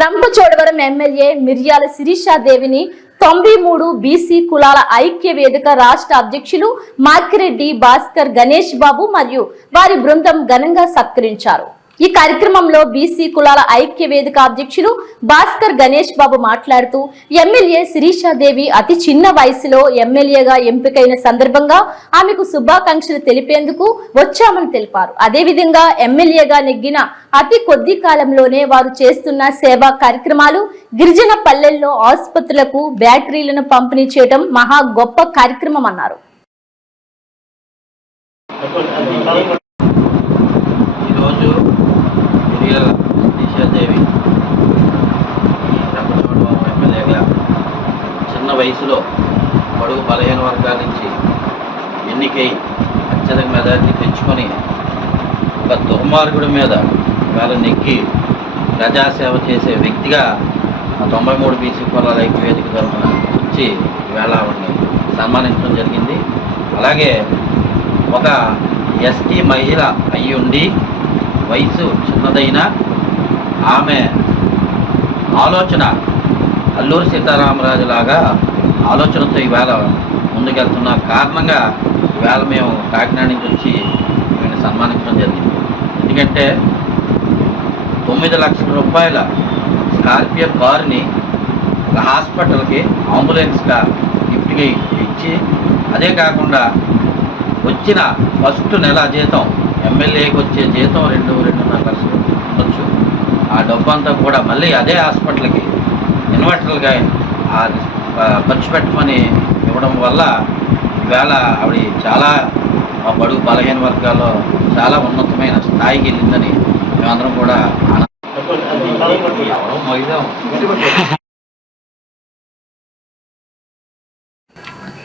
Rampachodavaram MLA మిర్యాల శిరీషాదేవిని తొంభై మూడు BC కులాల ఐక్య వేదిక రాష్ట్ర అధ్యక్షులు మాకిరెడ్డి భాస్కర్ గణేష్ బాబు మరియు వారి బృందం ఘనంగా సత్కరించారు. ఈ కార్యక్రమంలో బీసీ కులాల ఐక్య వేదిక అధ్యక్షులు భాస్కర్ గణేష్ బాబు మాట్లాడుతూ ఎమ్మెల్యే శిరీషాదేవి అతి చిన్న వయసులో ఎమ్మెల్యేగా ఎంపికైన సందర్భంగా ఆమెకు శుభాకాంక్షలు తెలిపేందుకు వచ్చామని తెలిపారు. అదేవిధంగా ఎమ్మెల్యేగా నెగ్గిన అతి కొద్ది కాలంలోనే వారు చేస్తున్న సేవా కార్యక్రమాలు గిరిజన పల్లెల్లో ఆసుపత్రులకు బ్యాటరీలను పంపిణీ చేయడం మహా గొప్ప కార్యక్రమం అన్నారు. ఈరోజు మిరియల దిశాదేవి రంపచోడవరం ఎమ్మెల్యేగా. చిన్న వయసులో బడుగు బలహీన వర్గాల నుంచి ఎన్నికై అత్యధిక మెజార్టీ తెచ్చుకొని ఒక దుర్మార్గుడి మీద వేళ నెక్కి ప్రజాసేవ చేసే వ్యక్తిగా ఆ తొంభై మూడు బీసీ కులాల ఐక్య వేదిక తరఫున వచ్చి వేళ ఆవిడని సన్మానించడం జరిగింది. అలాగే ఒక ఎస్టీ మహిళ అయి ఉండి వయసు చిన్నదైన ఆమె ఆలోచన అల్లూరి సీతారామరాజు లాగా ఆలోచనతో ఈవేళ ముందుకెళ్తున్న కారణంగా ఈవేళ మేము కాకినాడ నుంచి వచ్చి ఈమెను సన్మానించడం జరిగింది. ఎందుకంటే తొమ్మిది లక్షల రూపాయల స్కార్పియో కారుని ఒక హాస్పిటల్కి అంబులెన్స్గా గిఫ్ట్గా ఇచ్చి అదే కాకుండా వచ్చిన ఫస్ట్ నెల జీతం ఎమ్మెల్యేకి వచ్చే జీతం రెండు రెండున్నర లక్షలు ఉండొచ్చు. ఆ డబ్బు అంతా కూడా మళ్ళీ అదే హాస్పిటల్కి ఇన్వర్టర్లుగా ఆ ఆ ఖర్చు పెట్టమని ఇవ్వడం వల్ల ఈవేళ ఆవిడ చాలా మా బడుగు బలహీన వర్గాల్లో చాలా ఉన్నతమైన స్థాయికి వెళ్ళిందని మేమందరం కూడా ఆనంద.